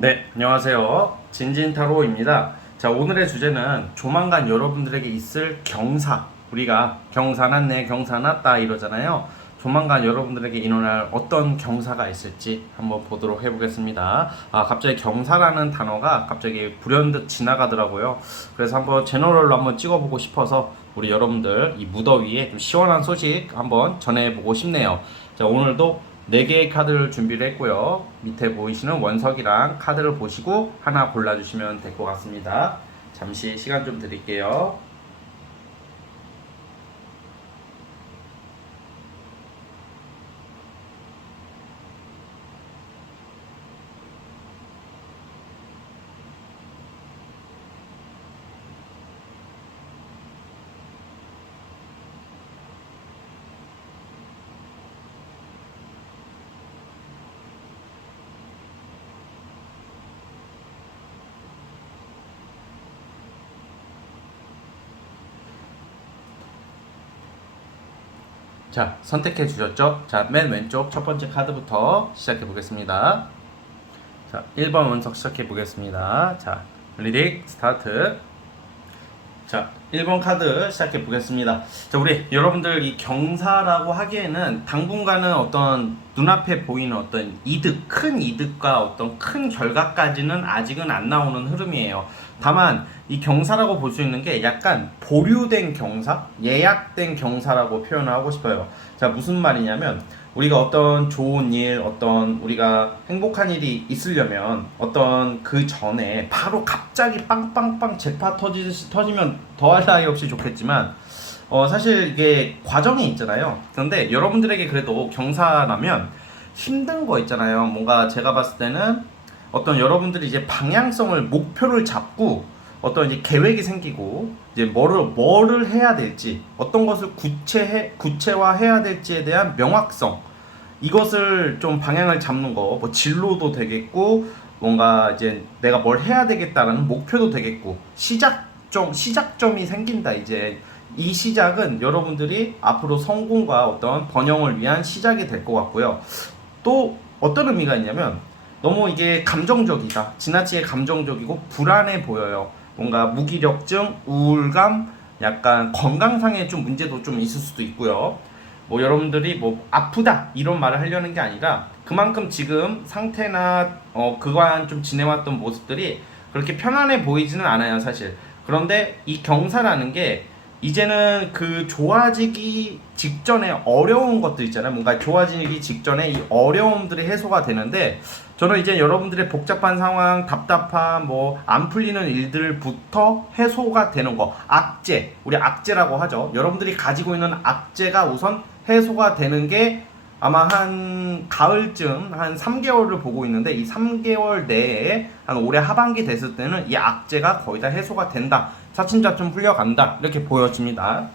네, 안녕하세요. 진진타로입니다. 자, 오늘의 주제는 조만간 여러분들에게 있을 경사. 우리가 경사 났네, 경사 났다 이러잖아요. 조만간 여러분들에게 일어날 어떤 경사가 있을지 한번 보도록 해보겠습니다. 갑자기 경사라는 단어가 갑자기 불현듯 지나가더라고요. 그래서 한번 제너럴로 한번 찍어보고 싶어서 우리 여러분들 이 무더위에 좀 시원한 소식 한번 전해보고 싶네요. 자, 오늘도 4개의 카드를 준비를 했고요. 밑에 보이시는 원석이랑 카드를 보시고 하나 골라주시면 될 것 같습니다. 잠시 시간 좀 드릴게요. 자, 선택해 주셨죠? 자, 맨 왼쪽 첫 번째 카드부터 시작해 보겠습니다. 자, 1번 원석 시작해 보겠습니다. 자, 리딩 스타트. 자, 1번 카드 시작해 보겠습니다. 자, 우리 여러분들 이 경사라고 하기에는 당분간은 어떤 눈앞에 보이는 어떤 이득, 큰 이득과 어떤 큰 결과까지는 아직은 안 나오는 흐름이에요. 다만 이 경사라고 볼 수 있는 게 약간 보류된 경사, 예약된 경사라고 표현을 하고 싶어요. 자, 무슨 말이냐면 우리가 어떤 좋은 일, 어떤 우리가 행복한 일이 있으려면 어떤 그 전에 바로 갑자기 빵빵빵 잭팟 터지면 더할 나위 없이 좋겠지만 사실 이게 과정이 있잖아요. 그런데 여러분들에게 그래도 경사라면 힘든 거 있잖아요. 뭔가 제가 봤을 때는 어떤 여러분들이 이제 방향성을 목표를 잡고 어떤 이제 계획이 생기고 이제 뭐를 해야 될지 어떤 것을 구체화해야 될지에 대한 명확성 이것을 좀 방향을 잡는 거 뭐 진로도 되겠고 뭔가 이제 내가 뭘 해야 되겠다라는 목표도 되겠고 시작점이 생긴다. 이제 이 시작은 여러분들이 앞으로 성공과 어떤 번영을 위한 시작이 될 것 같고요. 또 어떤 의미가 있냐면 너무 이게 감정적이다. 지나치게 감정적이고 불안해 보여요. 뭔가 무기력증, 우울감, 약간 건강상의 좀 문제도 좀 있을 수도 있고요. 뭐 여러분들이 뭐 아프다 이런 말을 하려는 게 아니라 그만큼 지금 상태나 그간 좀 지내왔던 모습들이 그렇게 편안해 보이지는 않아요, 사실. 그런데 이 경사라는 게 이제는 그 좋아지기 직전에 어려운 것들 있잖아요. 뭔가 좋아지기 직전에 이 어려움들이 해소가 되는데 저는 이제 여러분들의 복잡한 상황, 답답함, 뭐 안 풀리는 일들부터 해소가 되는 거. 악재, 우리 악재라고 하죠. 여러분들이 가지고 있는 악재가 우선 해소가 되는 게 아마 한 가을쯤 한 3개월을 보고 있는데 이 3개월 내에 한 올해 하반기 됐을 때는 이 악재가 거의 다 해소가 된다. 차츰차츰 풀려간다. 이렇게 보여집니다.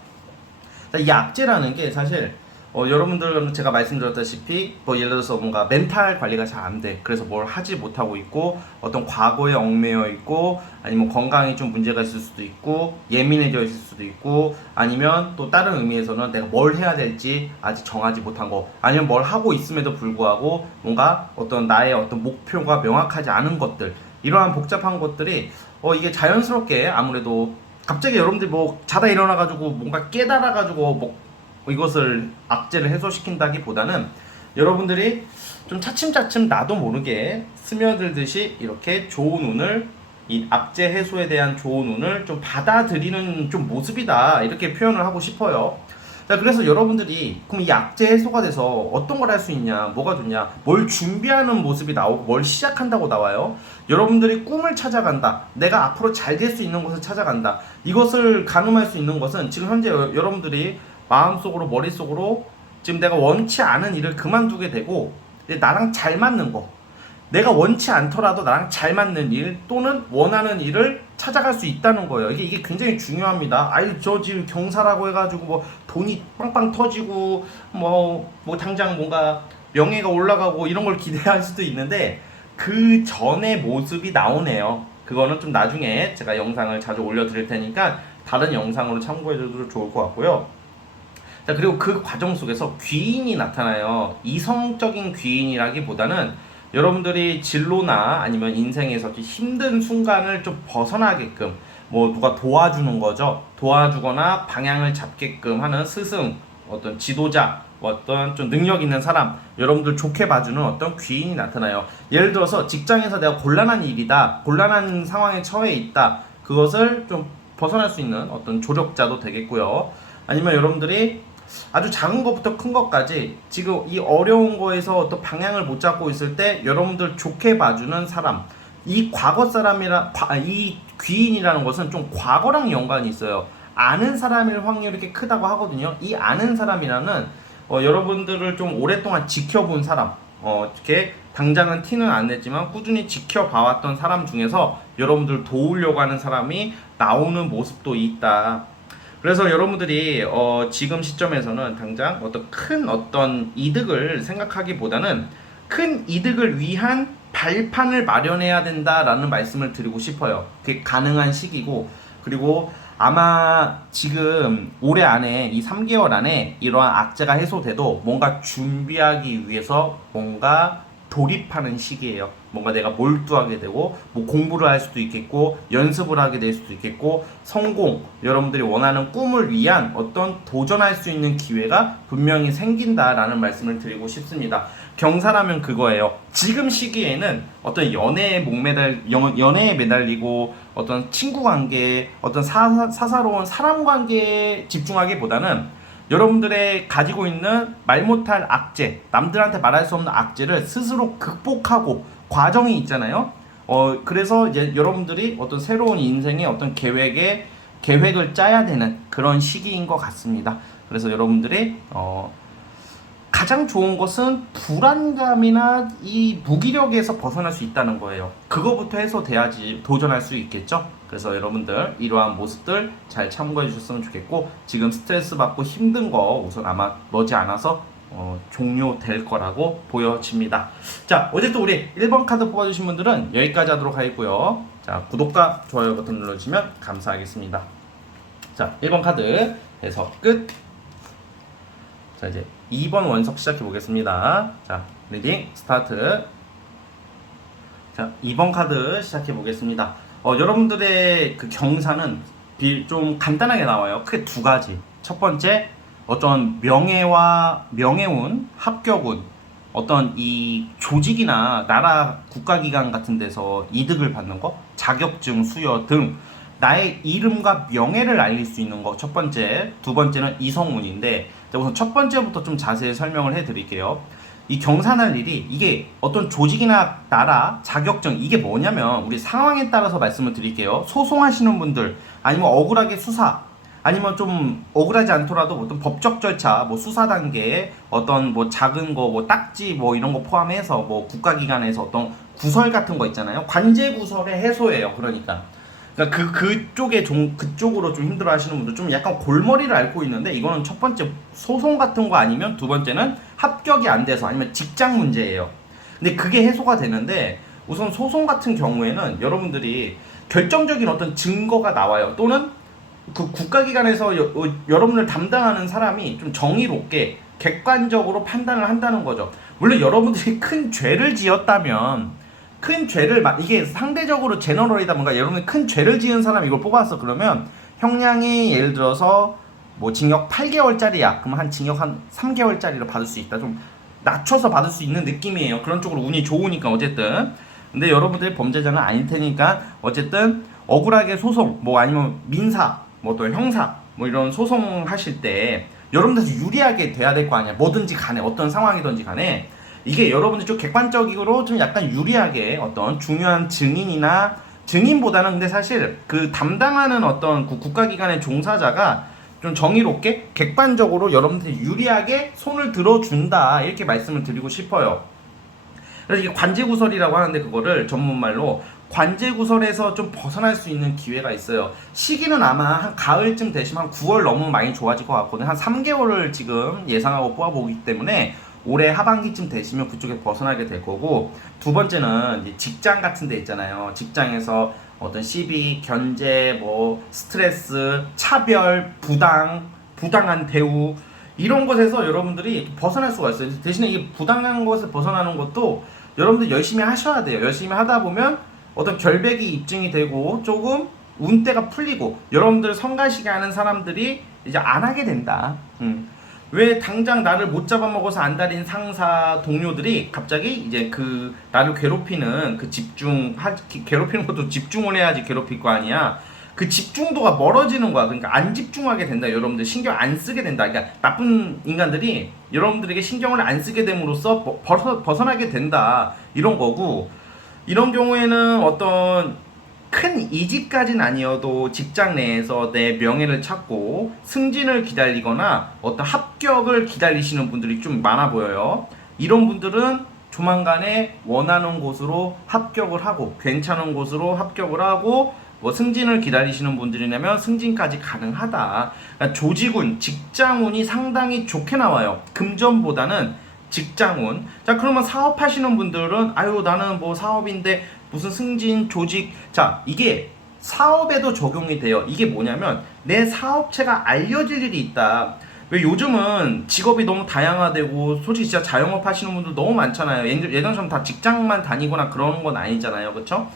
이 악재라는 게 사실 여러분들은 제가 말씀드렸다시피 뭐 예를 들어서 뭔가 멘탈 관리가 잘 안 돼. 그래서 뭘 하지 못하고 있고 어떤 과거에 얽매여 있고 아니면 건강에 좀 문제가 있을 수도 있고 예민해져 있을 수도 있고 아니면 또 다른 의미에서는 내가 뭘 해야 될지 아직 정하지 못한 거 아니면 뭘 하고 있음에도 불구하고 뭔가 어떤 나의 어떤 목표가 명확하지 않은 것들 이러한 복잡한 것들이 이게 자연스럽게 아무래도 갑자기 여러분들이 뭐 자다 일어나가지고 뭔가 깨달아가지고 뭐 이것을 악재를 해소시킨다기보다는 여러분들이 좀 차츰차츰 나도 모르게 스며들듯이 이렇게 좋은 운을 이 악재 해소에 대한 좋은 운을 좀 받아들이는 좀 모습이다 이렇게 표현을 하고 싶어요. 자, 그래서 여러분들이 그럼 이 악재 해소가 돼서 어떤 걸 할 수 있냐, 뭐가 좋냐, 뭘 준비하는 모습이 나오고 뭘 시작한다고 나와요. 여러분들이 꿈을 찾아간다. 내가 앞으로 잘 될 수 있는 것을 찾아간다. 이것을 가늠할 수 있는 것은 지금 현재 여러분들이 마음속으로 머릿속으로 지금 내가 원치 않은 일을 그만두게 되고 나랑 잘 맞는 거 내가 원치 않더라도 나랑 잘 맞는 일 또는 원하는 일을 찾아갈 수 있다는 거예요. 이게 굉장히 중요합니다. 아이 저 지금 경사라고 해가지고 뭐 돈이 빵빵 터지고 뭐 당장 뭔가 명예가 올라가고 이런 걸 기대할 수도 있는데 그 전의 모습이 나오네요. 그거는 좀 나중에 제가 영상을 자주 올려드릴 테니까 다른 영상으로 참고해줘도 좋을 것 같고요. 자, 그리고 그 과정 속에서 귀인이 나타나요. 이성적인 귀인이라기보다는 여러분들이 진로나 아니면 인생에서 힘든 순간을 좀 벗어나게끔 뭐 누가 도와주는 거죠. 도와주거나 방향을 잡게끔 하는 스승, 어떤 지도자, 어떤 좀 능력 있는 사람, 여러분들 좋게 봐주는 어떤 귀인이 나타나요. 예를 들어서 직장에서 내가 곤란한 일이다, 곤란한 상황에 처해 있다, 그것을 좀 벗어날 수 있는 어떤 조력자도 되겠고요. 아니면 여러분들이 아주 작은 것부터 큰 것까지 지금 이 어려운 거에서 어떤 방향을 못 잡고 있을 때 여러분들 좋게 봐주는 사람, 이 과거 사람이라 이 귀인이라는 것은 좀 과거랑 연관이 있어요. 아는 사람일 확률이 꽤 크다고 하거든요. 이 아는 사람이라는 여러분들을 좀 오랫동안 지켜본 사람, 이렇게 당장은 티는 안 냈지만 꾸준히 지켜봐왔던 사람 중에서 여러분들 도우려고 하는 사람이 나오는 모습도 있다. 그래서 여러분들이 지금 시점에서는 당장 어떤 이득을 생각하기보다는 큰 이득을 위한 발판을 마련해야 된다라는 말씀을 드리고 싶어요. 그게 가능한 시기고, 그리고 아마 지금 올해 안에 이 3개월 안에 이러한 악재가 해소돼도 뭔가 준비하기 위해서 뭔가 돌입하는 시기예요. 뭔가 내가 몰두하게 되고 뭐 공부를 할 수도 있겠고 연습을 하게 될 수도 있겠고 성공, 여러분들이 원하는 꿈을 위한 어떤 도전할 수 있는 기회가 분명히 생긴다라는 말씀을 드리고 싶습니다. 경사라면 그거예요. 지금 시기에는 어떤 연애에 매달리고 어떤 친구 관계, 어떤 사사로운 사람 관계에 집중하기보다는 여러분들의 가지고 있는 말 못할 악재, 남들한테 말할 수 없는 악재를 스스로 극복하고 과정이 있잖아요. 그래서 이제 여러분들이 어떤 새로운 인생의 어떤 계획을 짜야 되는 그런 시기인 것 같습니다. 그래서 여러분들이 가장 좋은 것은 불안감이나 이 무기력에서 벗어날 수 있다는 거예요. 그거부터 해소돼야지 도전할 수 있겠죠. 그래서 여러분들 이러한 모습들 잘 참고해 주셨으면 좋겠고, 지금 스트레스 받고 힘든 거 우선 아마 머지않아서 종료될 거라고 보여집니다. 자, 어쨌든 우리 1번 카드 뽑아주신 분들은 여기까지 하도록 하겠고요. 자, 구독과 좋아요 버튼 눌러주시면 감사하겠습니다. 자, 1번 카드 해석 끝. 자, 이제 2번 원석 시작해 보겠습니다. 자, 리딩 스타트. 자, 2번 카드 시작해 보겠습니다. 여러분들의 그 경사는 좀 간단하게 나와요. 크게 두 가지. 첫 번째, 어떤 명예운, 합격운, 어떤 이 조직이나 나라 국가기관 같은 데서 이득을 받는 거, 자격증 수여 등 나의 이름과 명예를 알릴 수 있는 거 첫 번째. 두 번째는 이성운인데, 우선 첫 번째부터 좀 자세히 설명을 해드릴게요. 이 경사날 일이 이게 어떤 조직이나 나라 자격증, 이게 뭐냐면 우리 상황에 따라서 말씀을 드릴게요. 소송하시는 분들, 아니면 억울하게 수사, 아니면 좀 억울하지 않더라도 어떤 법적 절차, 뭐 수사 단계에 어떤 뭐 작은 거, 뭐 딱지 뭐 이런 거 포함해서 뭐 국가기관에서 어떤 구설 같은 거 있잖아요. 관제 구설의 해소예요. 그러니까 그쪽으로 좀 힘들어 하시는 분들, 좀 약간 골머리를 앓고 있는데, 이거는 첫 번째 소송 같은 거, 아니면 두 번째는 합격이 안 돼서 아니면 직장 문제예요. 근데 그게 해소가 되는데, 우선 소송 같은 경우에는 여러분들이 결정적인 어떤 증거가 나와요. 또는 그 국가기관에서 여러분을 담당하는 사람이 좀 정의롭게 객관적으로 판단을 한다는 거죠. 물론 여러분들이 큰 죄를 지었다면, 이게 상대적으로 제너럴이다 뭔가 여러분이 큰 죄를 지은 사람 이걸 뽑았어. 그러면 형량이 예를 들어서 뭐 징역 8개월짜리야. 그럼 징역 한 3개월짜리로 받을 수 있다. 좀 낮춰서 받을 수 있는 느낌이에요. 그런 쪽으로 운이 좋으니까 어쨌든. 근데 여러분들이 범죄자는 아닐 테니까 어쨌든 억울하게 소송, 뭐 아니면 민사, 뭐 또 형사, 뭐 이런 소송 하실 때 여러분들 유리하게 돼야 될 거 아니야. 뭐든지 간에, 어떤 상황이든지 간에 이게 여러분들 좀 객관적으로 좀 약간 유리하게 어떤 중요한 증인보다는 근데 사실 그 담당하는 어떤 국가기관의 종사자가 좀 정의롭게 객관적으로 여러분들이 유리하게 손을 들어준다, 이렇게 말씀을 드리고 싶어요. 그래서 이게 관제구설이라고 하는데, 그거를 전문말로 관제구설에서 좀 벗어날 수 있는 기회가 있어요. 시기는 아마 한 가을쯤 되시면 한 9월 넘으면 많이 좋아질 것 같거든요. 한 3개월을 지금 예상하고 뽑아보기 때문에 올해 하반기쯤 되시면 그쪽에 벗어나게 될 거고, 두 번째는 직장 같은 데 있잖아요. 직장에서 어떤 시비, 견제, 뭐 스트레스, 차별, 부당한 대우, 이런 것에서 여러분들이 벗어날 수가 있어요. 대신에 이 부당한 것을 벗어나는 것도 여러분들 열심히 하셔야 돼요. 열심히 하다 보면 어떤 결백이 입증이 되고 조금 운대가 풀리고 여러분들 성가시게 하는 사람들이 이제 안 하게 된다. 왜 당장 나를 못 잡아먹어서 안달인 상사 동료들이 갑자기 이제 그 나를 괴롭히는 그 괴롭히는 것도 집중을 해야지 괴롭힐 거 아니야. 그 집중도가 멀어지는 거야. 그러니까 안 집중하게 된다. 여러분들 신경 안 쓰게 된다. 그러니까 나쁜 인간들이 여러분들에게 신경을 안 쓰게 됨으로써 벗어나게 된다. 이런 거고, 이런 경우에는 어떤 큰 이직까지는 아니어도 직장 내에서 내 명예를 찾고 승진을 기다리거나 어떤 합격을 기다리시는 분들이 좀 많아 보여요. 이런 분들은 조만간에 원하는 곳으로 합격을 하고 괜찮은 곳으로 합격을 하고 뭐 승진을 기다리시는 분들이라면 승진까지 가능하다. 그러니까 조직운, 직장운이 상당히 좋게 나와요. 금전보다는 직장운. 자, 그러면 사업하시는 분들은 아유 나는 뭐 사업인데 무슨 승진, 조직. 자, 이게 사업에도 적용이 돼요. 이게 뭐냐면 내 사업체가 알려질 일이 있다. 왜 요즘은 직업이 너무 다양화되고 솔직히 진짜 자영업 하시는 분들 너무 많잖아요. 예전처럼 다 직장만 다니거나 그러는 건 아니잖아요. 그쵸?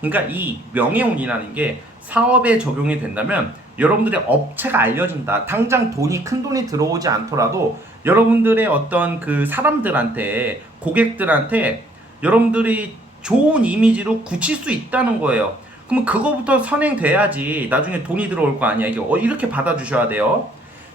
그러니까 이 명예운이라는 게 사업에 적용이 된다면 여러분들의 업체가 알려진다. 당장 큰 돈이 들어오지 않더라도 여러분들의 어떤 그 사람들한테, 고객들한테 여러분들이 좋은 이미지로 굳힐 수 있다는 거예요. 그러면 그거부터 선행돼야지 나중에 돈이 들어올 거 아니야. 이게 이렇게 받아주셔야 돼요.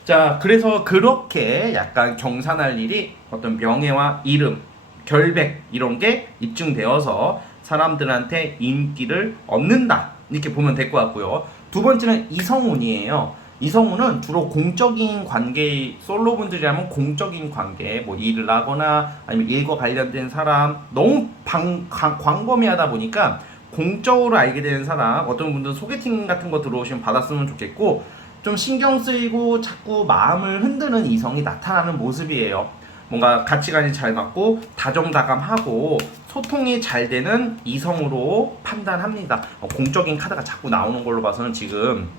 자, 그래서 그렇게 약간 경산할 일이 어떤 명예와 이름, 결백 이런 게 입증되어서 사람들한테 인기를 얻는다. 이렇게 보면 될 것 같고요. 두 번째는 이성운이에요. 이성운은 주로 공적인 관계, 솔로분들이라면 공적인 관계, 뭐 일을 하거나 아니면 일과 관련된 사람, 너무 광범위하다 보니까 공적으로 알게 되는 사람, 어떤 분들은 소개팅 같은 거 들어오시면 받았으면 좋겠고, 좀 신경 쓰이고 자꾸 마음을 흔드는 이성이 나타나는 모습이에요. 뭔가 가치관이 잘 맞고 다정다감하고 소통이 잘 되는 이성으로 판단합니다. 공적인 카드가 자꾸 나오는 걸로 봐서는 지금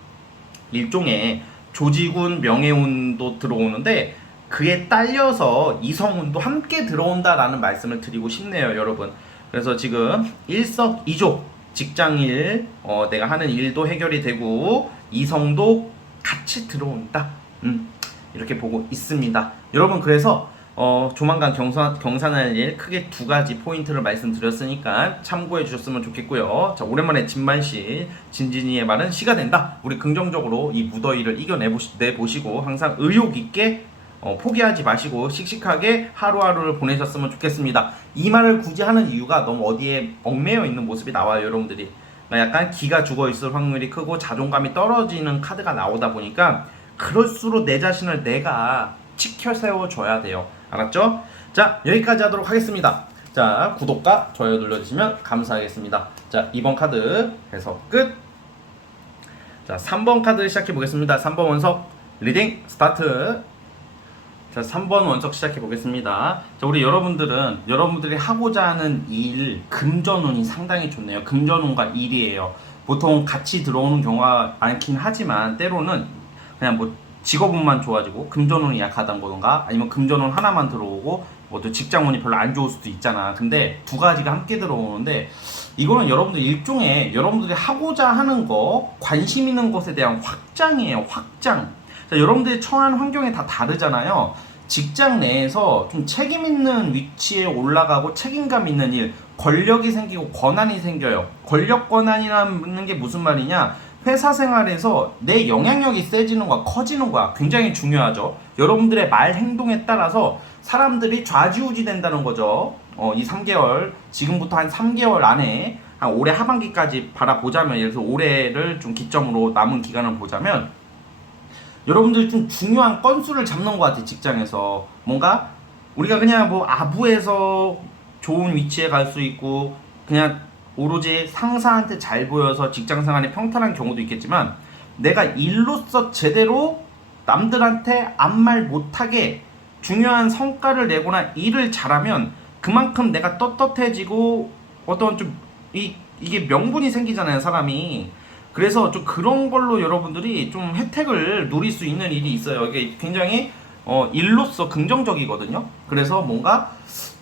일종의 조직운, 명예운도 들어오는데 그에 딸려서 이성운도 함께 들어온다라는 말씀을 드리고 싶네요, 여러분. 그래서 지금 일석이조 직장일, 내가 하는 일도 해결이 되고 이성도 같이 들어온다. 이렇게 보고 있습니다. 여러분, 그래서 조만간 경산할 일 크게 두 가지 포인트를 말씀드렸으니까 참고해 주셨으면 좋겠고요. 자, 오랜만에 진만씨, 진진이의 말은 시가 된다. 우리 긍정적으로 이 무더위를 이겨내보시고 항상 의욕 있게 포기하지 마시고 씩씩하게 하루하루를 보내셨으면 좋겠습니다. 이 말을 굳이 하는 이유가 너무 어디에 얽매여 있는 모습이 나와요, 여러분들이. 약간 기가 죽어 있을 확률이 크고 자존감이 떨어지는 카드가 나오다 보니까 그럴수록 내 자신을 내가 지켜 세워줘야 돼요. 알았죠? 자, 여기까지 하도록 하겠습니다. 자, 구독과 좋아요 눌러주시면 감사하겠습니다. 자, 2번 카드 해석 끝. 자, 3번 카드 시작해 보겠습니다. 3번 원석 리딩 스타트. 자, 3번 원석 시작해 보겠습니다. 자, 우리 여러분들이 하고자 하는 일, 금전운이 상당히 좋네요. 금전운과 일이에요. 보통 같이 들어오는 경우가 많긴 하지만 때로는 그냥 뭐 직업운만 좋아지고 금전운이 약하다던가 아니면 금전운 하나만 들어오고 뭐 또 직장운이 별로 안 좋을 수도 있잖아. 근데 두 가지가 함께 들어오는데 이거는 여러분들 일종의 여러분들이 하고자 하는 거, 관심 있는 것에 대한 확장이에요. 확장. 자, 여러분들이 처한 환경이 다 다르잖아요. 직장 내에서 좀 책임 있는 위치에 올라가고 책임감 있는 일, 권력이 생기고 권한이 생겨요. 권력 권한이라는 게 무슨 말이냐? 회사 생활에서 내 영향력이 세지는 거야, 커지는 거야. 굉장히 중요하죠. 여러분들의 말 행동에 따라서 사람들이 좌지우지 된다는 거죠. 이 3개월, 지금부터 한 3개월 안에 한 올해 하반기까지 바라보자면, 예를 들어서 올해를 좀 기점으로 남은 기간을 보자면 여러분들이 좀 중요한 건수를 잡는 것 같아. 직장에서 뭔가 우리가 그냥 뭐 아부에서 좋은 위치에 갈 수 있고 그냥 오로지 상사한테 잘 보여서 직장생활이 평탄한 경우도 있겠지만, 내가 일로서 제대로 남들한테 아무 말 못하게 중요한 성과를 내거나 일을 잘하면 그만큼 내가 떳떳해지고 어떤 좀 이게 명분이 생기잖아요, 사람이. 그래서 좀 그런 걸로 여러분들이 좀 혜택을 누릴 수 있는 일이 있어요. 이게 굉장히 일로서 긍정적이거든요. 그래서 뭔가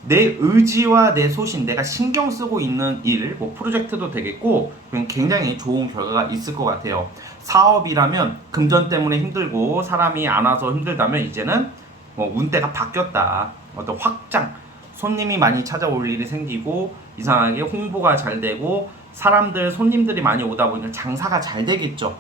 내 의지와 내 소신, 내가 신경 쓰고 있는 일, 뭐 프로젝트도 되겠고 굉장히 좋은 결과가 있을 것 같아요. 사업이라면 금전 때문에 힘들고 사람이 안 와서 힘들다면 이제는 뭐 운대가 바뀌었다. 어떤 확장, 손님이 많이 찾아올 일이 생기고 이상하게 홍보가 잘 되고 손님들이 많이 오다 보니까 장사가 잘 되겠죠.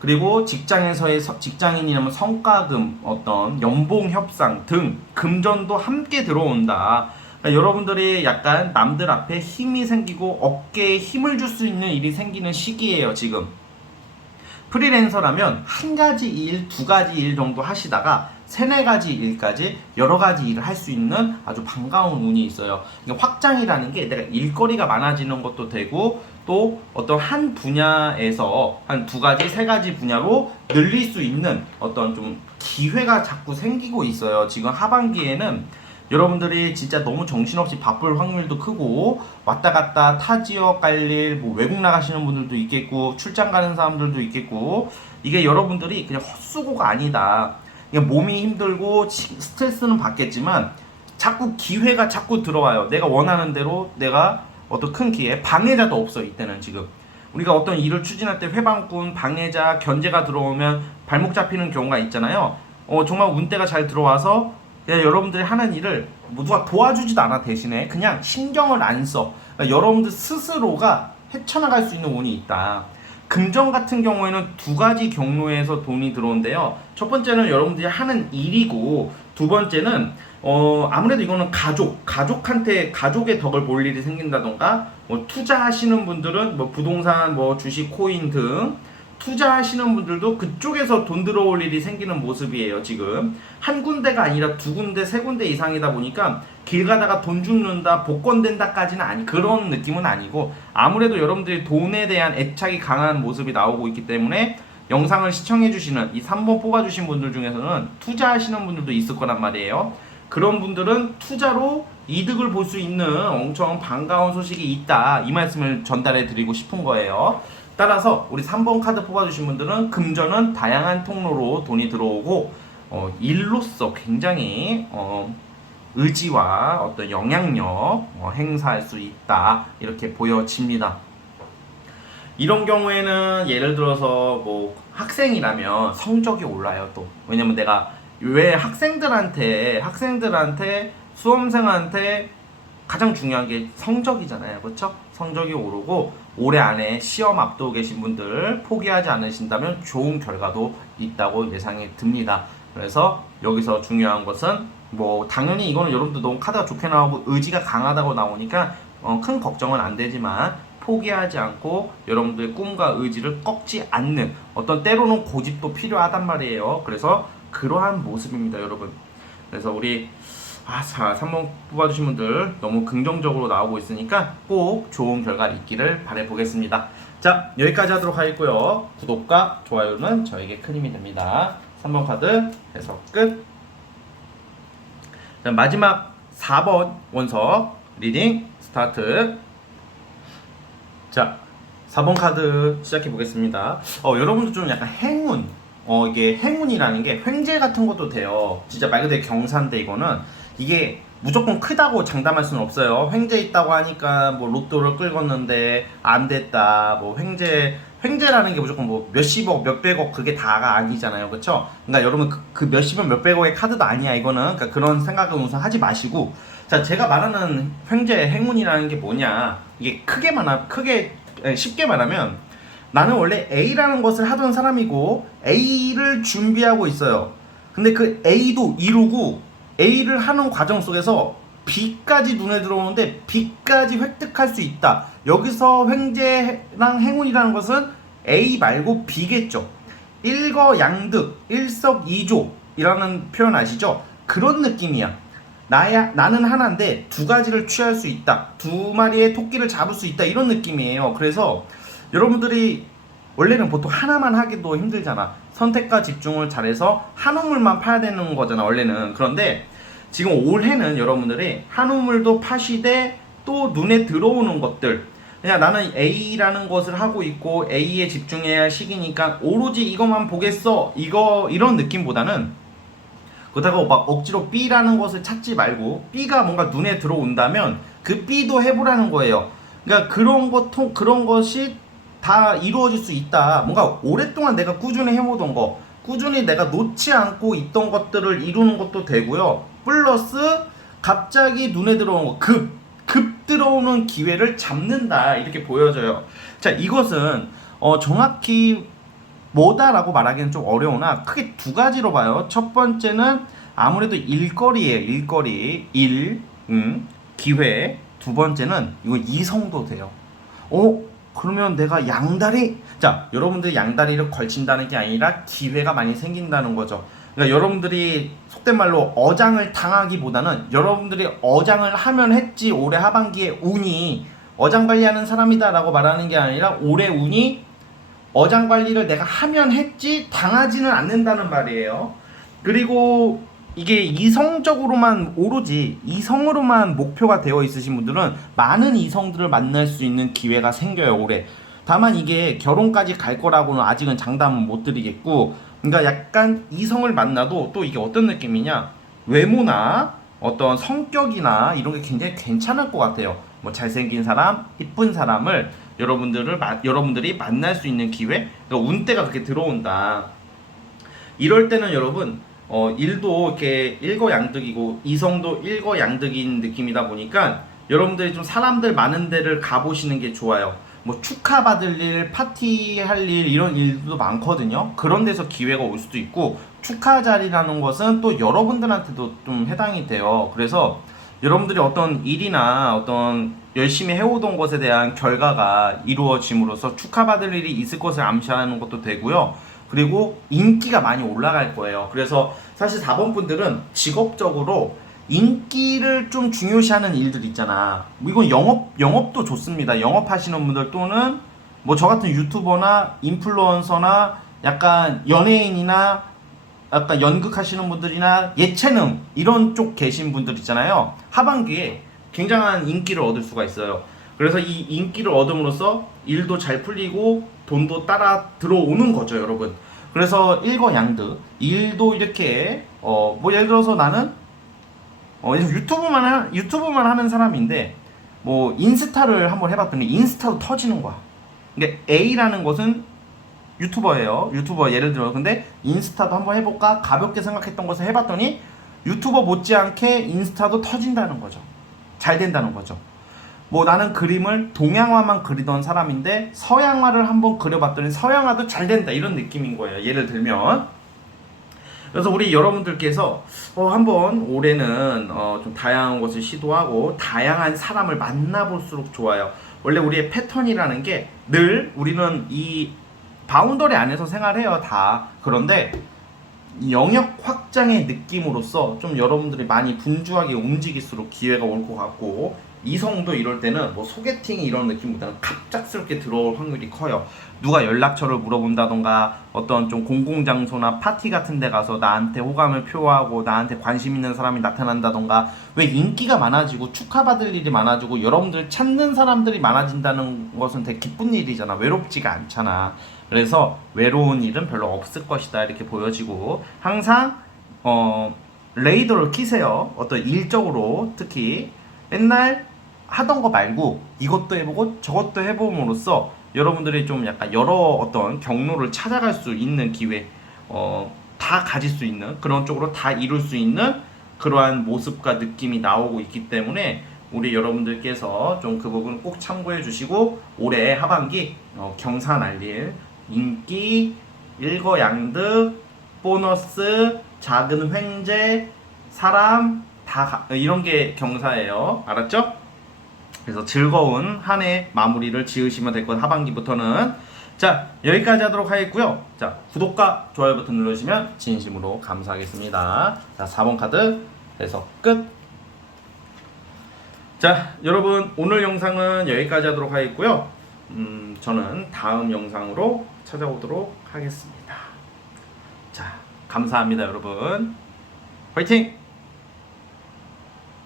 그리고 직장에서의 직장인이라면 성과금, 어떤 연봉 협상 등 금전도 함께 들어온다. 그러니까 여러분들이 약간 남들 앞에 힘이 생기고 어깨에 힘을 줄 수 있는 일이 생기는 시기예요, 지금. 프리랜서라면 한 가지 일, 두 가지 일 정도 하시다가 세네 가지 일까지 여러 가지 일을 할 수 있는 아주 반가운 운이 있어요. 그러니까 확장이라는 게 내가 일거리가 많아지는 것도 되고 또 어떤 한 분야에서 한 두 가지, 세 가지 분야로 늘릴 수 있는 어떤 좀 기회가 자꾸 생기고 있어요. 지금 하반기에는 여러분들이 진짜 너무 정신없이 바쁠 확률도 크고 왔다 갔다 타 지역 갈 일, 뭐 외국 나가시는 분들도 있겠고 출장 가는 사람들도 있겠고 이게 여러분들이 그냥 헛수고가 아니다. 그냥 몸이 힘들고 스트레스는 받겠지만 자꾸 기회가 자꾸 들어와요. 내가 원하는 대로 내가 어떤 큰 기회, 방해자도 없어 이때는 지금. 우리가 어떤 일을 추진할 때 회방꾼, 방해자, 견제가 들어오면 발목 잡히는 경우가 있잖아요. 정말 운대가 잘 들어와서 여러분들이 하는 일을 뭐 누가 도와주지도 않아 대신에 그냥 신경을 안 써. 그러니까 여러분들 스스로가 헤쳐나갈 수 있는 운이 있다. 금전 같은 경우에는 두 가지 경로에서 돈이 들어온대요. 첫 번째는 여러분들이 하는 일이고 두 번째는 아무래도 이거는 가족한테 가족의 덕을 볼 일이 생긴다던가 뭐 투자하시는 분들은 뭐 부동산, 뭐 주식, 코인 등 투자하시는 분들도 그쪽에서 돈 들어올 일이 생기는 모습이에요. 지금 한 군데가 아니라 두 군데, 세 군데 이상이다 보니까 길 가다가 돈 죽는다, 복권된다까지는 그런 느낌은 아니고 아무래도 여러분들이 돈에 대한 애착이 강한 모습이 나오고 있기 때문에 영상을 시청해주시는 이 3번 뽑아주신 분들 중에서는 투자하시는 분들도 있을 거란 말이에요. 그런 분들은 투자로 이득을 볼 수 있는 엄청 반가운 소식이 있다. 이 말씀을 전달해 드리고 싶은 거예요. 따라서 우리 3번 카드 뽑아주신 분들은 금전은 다양한 통로로 돈이 들어오고 일로서 굉장히 의지와 어떤 영향력 행사할 수 있다 이렇게 보여집니다. 이런 경우에는 예를 들어서 뭐 학생이라면 성적이 올라요. 또 왜냐면 내가 왜 학생들한테 수험생한테 가장 중요한 게 성적이잖아요. 그렇죠? 성적이 오르고 올해 안에 시험 앞두고 계신 분들 포기하지 않으신다면 좋은 결과도 있다고 예상이 듭니다. 그래서 여기서 중요한 것은 뭐 당연히 이거는 여러분들 너무 카드가 좋게 나오고 의지가 강하다고 나오니까 큰 걱정은 안 되지만 포기하지 않고 여러분들의 꿈과 의지를 꺾지 않는 어떤 때로는 고집도 필요하단 말이에요. 그래서 그러한 모습입니다, 여러분. 그래서 우리 자, 3번 뽑아주신 분들 너무 긍정적으로 나오고 있으니까 꼭 좋은 결과 있기를 바라보겠습니다. 자, 여기까지 하도록 하겠고요. 구독과 좋아요는 저에게 큰 힘이 됩니다. 3번 카드 해석 끝. 자, 마지막 4번 원석 리딩 스타트. 자, 4번 카드 시작해 보겠습니다. 여러분도 좀 약간 행운, 이게 행운이라는 게 횡재 같은 것도 돼요. 진짜 말 그대로 경사인데 이거는 이게 무조건 크다고 장담할 수는 없어요. 횡재 있다고 하니까 뭐 로또를 끌었는데 안 됐다. 뭐 횡재라는 게 무조건 뭐 몇십억, 몇백억 그게 다가 아니잖아요. 그렇죠? 그러니까 여러분 그 몇십억, 몇백억의 카드도 아니야. 이거는 그러니까 그런 생각은 우선 하지 마시고 자, 제가 말하는 횡재, 행운이라는 게 뭐냐? 이게 쉽게 말하면 나는 원래 A라는 것을 하던 사람이고 A를 준비하고 있어요. 근데 그 A도 이루고 A를 하는 과정 속에서 B까지 눈에 들어오는데 B까지 획득할 수 있다. 여기서 횡재랑 행운이라는 것은 A 말고 B겠죠. 일거양득, 일석이조이라는 표현 아시죠? 그런 느낌이야. 나는 하나인데 두 가지를 취할 수 있다. 두 마리의 토끼를 잡을 수 있다. 이런 느낌이에요. 그래서 여러분들이 원래는 보통 하나만 하기도 힘들잖아. 선택과 집중을 잘해서 한 우물만 파야 되는 거잖아, 원래는. 그런데 지금 올해는 여러분들이 한 우물도 파시되 또 눈에 들어오는 것들, 그냥 나는 A라는 것을 하고 있고 A에 집중해야 할 시기니까 오로지 이것만 보겠어, 이런 느낌보다는 그렇다고 막 억지로 B라는 것을 찾지 말고 B가 뭔가 눈에 들어온다면 그 B도 해보라는 거예요. 그러니까 그런 것이 다 이루어질 수 있다. 뭔가 오랫동안 내가 꾸준히 해오던 거, 꾸준히 내가 놓지 않고 있던 것들을 이루는 것도 되고요. 플러스 갑자기 눈에 들어오는 거, 급 들어오는 기회를 잡는다. 이렇게 보여져요. 자, 이것은 정확히 뭐다라고 말하기는 좀 어려우나 크게 두 가지로 봐요. 첫 번째는 아무래도 일거리예요. 일거리, 기회. 두 번째는 이거 이성도 돼요. 그러면 내가 양다리? 자, 여러분들이 양다리를 걸친다는 게 아니라 기회가 많이 생긴다는 거죠. 그러니까 여러분들이 속된 말로 어장을 당하기보다는 여러분들이 어장을 하면 했지 올해 하반기에 운이 어장 관리하는 사람이다라고 말하는 게 아니라 올해 운이 어장 관리를 내가 하면 했지 당하지는 않는다는 말이에요. 그리고 이게 이성적으로만 오로지 이성으로만 목표가 되어 있으신 분들은 많은 이성들을 만날 수 있는 기회가 생겨요 올해. 다만 이게 결혼까지 갈 거라고는 아직은 장담은 못 드리겠고, 그러니까 약간 이성을 만나도 또 이게 어떤 느낌이냐, 외모나 어떤 성격이나 이런 게 굉장히 괜찮을 것 같아요. 뭐 잘생긴 사람, 이쁜 사람을 여러분들이 만날 수 있는 기회, 그러니까 운대가 그렇게 들어온다. 이럴 때는 여러분 일도 이렇게 일거양득이고 이성도 일거양득인 느낌이다 보니까 여러분들이 좀 사람들 많은 데를 가보시는 게 좋아요. 뭐 축하받을 일, 파티할 일 이런 일도 많거든요. 그런 데서 기회가 올 수도 있고, 축하 자리라는 것은 또 여러분들한테도 좀 해당이 돼요. 그래서 여러분들이 어떤 일이나 어떤 열심히 해오던 것에 대한 결과가 이루어짐으로써 축하받을 일이 있을 것을 암시하는 것도 되고요. 그리고 인기가 많이 올라갈 거예요. 그래서 사실 4번 분들은 직업적으로 인기를 좀 중요시하는 일들 있잖아. 이건 영업도 좋습니다. 영업하시는 분들 또는 뭐 저 같은 유튜버나 인플루언서나 약간 연예인이나 약간 연극하시는 분들이나 예체능 이런 쪽 계신 분들 있잖아요. 하반기에 굉장한 인기를 얻을 수가 있어요. 그래서 이 인기를 얻음으로써 일도 잘 풀리고 돈도 따라 들어오는 거죠, 여러분. 그래서 일거양득, 일도 이렇게 뭐 예를 들어서 나는 유튜브만 하는 사람인데 뭐 인스타를 한번 해봤더니 인스타도 터지는 거야. 그러니까 A라는 것은 유튜버예요. 유튜버 예를 들어. 근데 인스타도 한번 해볼까 가볍게 생각했던 것을 해봤더니 유튜버 못지않게 인스타도 터진다는 거죠. 잘 된다는 거죠. 뭐 나는 그림을 동양화만 그리던 사람인데 서양화를 한번 그려봤더니 서양화도 잘 된다, 이런 느낌인 거예요. 예를 들면. 그래서 우리 여러분들께서 한번 올해는 좀 다양한 것을 시도하고 다양한 사람을 만나볼수록 좋아요. 원래 우리의 패턴이라는 게 늘 우리는 이 바운더리 안에서 생활해요, 다. 그런데 영역 확장의 느낌으로써 좀 여러분들이 많이 분주하게 움직일수록 기회가 올 것 같고, 이성도 이럴 때는 뭐 소개팅 이런 느낌보다는 갑작스럽게 들어올 확률이 커요. 누가 연락처를 물어본다던가 어떤 좀 공공장소나 파티 같은 데 가서 나한테 호감을 표하고 나한테 관심 있는 사람이 나타난다던가, 왜 인기가 많아지고 축하받을 일이 많아지고 여러분들 찾는 사람들이 많아진다는 것은 되게 기쁜 일이잖아. 외롭지가 않잖아. 그래서 외로운 일은 별로 없을 것이다, 이렇게 보여지고, 항상 레이더를 키세요. 어떤 일적으로 특히 맨날 하던 거 말고 이것도 해보고 저것도 해봄으로써 여러분들이 좀 약간 여러 어떤 경로를 찾아갈 수 있는 기회, 다 가질 수 있는 그런 쪽으로 다 이룰 수 있는 그러한 모습과 느낌이 나오고 있기 때문에 우리 여러분들께서 좀 그 부분 꼭 참고해 주시고, 올해 하반기 경사 날릴 인기, 일거양득, 보너스, 작은 횡재, 사람 다 이런 게 경사예요. 알았죠? 그래서 즐거운 한 해 마무리를 지으시면 될 것, 하반기부터는. 자, 여기까지 하도록 하겠고요. 자, 구독과 좋아요 버튼 눌러주시면 진심으로 감사하겠습니다. 자, 4번 카드 해서 끝. 자, 여러분 오늘 영상은 여기까지 하도록 하겠고요. 저는 다음 영상으로 찾아오도록 하겠습니다. 자, 감사합니다, 여러분. 화이팅!